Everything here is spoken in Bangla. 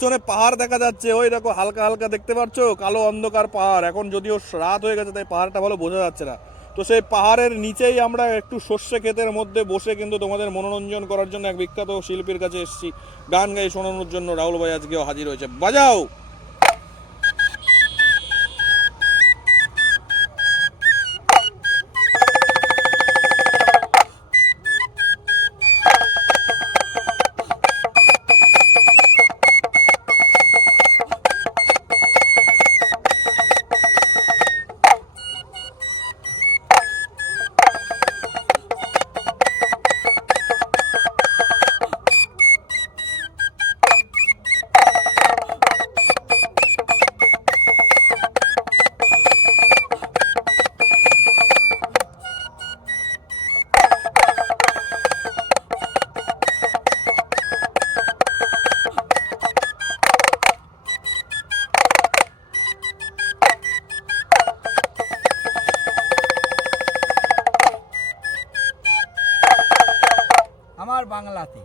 পেছনে পাহাড় দেখা যাচ্ছে, ওই দেখো হালকা হালকা দেখতে পাচ্ছ, কালো অন্ধকার পাহাড়। এখন যদিও রাত হয়ে গেছে তাই পাহাড়টা ভালো বোঝা যাচ্ছে না। তো সেই পাহাড়ের নিচেই আমরা একটু সর্ষে ক্ষেতের মধ্যে বসে কিন্তু তোমাদের মনোরঞ্জন করার জন্য এক বিখ্যাত শিল্পীর কাছে এসেছি, গান গাই শোনানোর জন্য। রাহুল ভাই আজকেও হাজির হয়েছে, বাজাও। আমার বাংলাতে।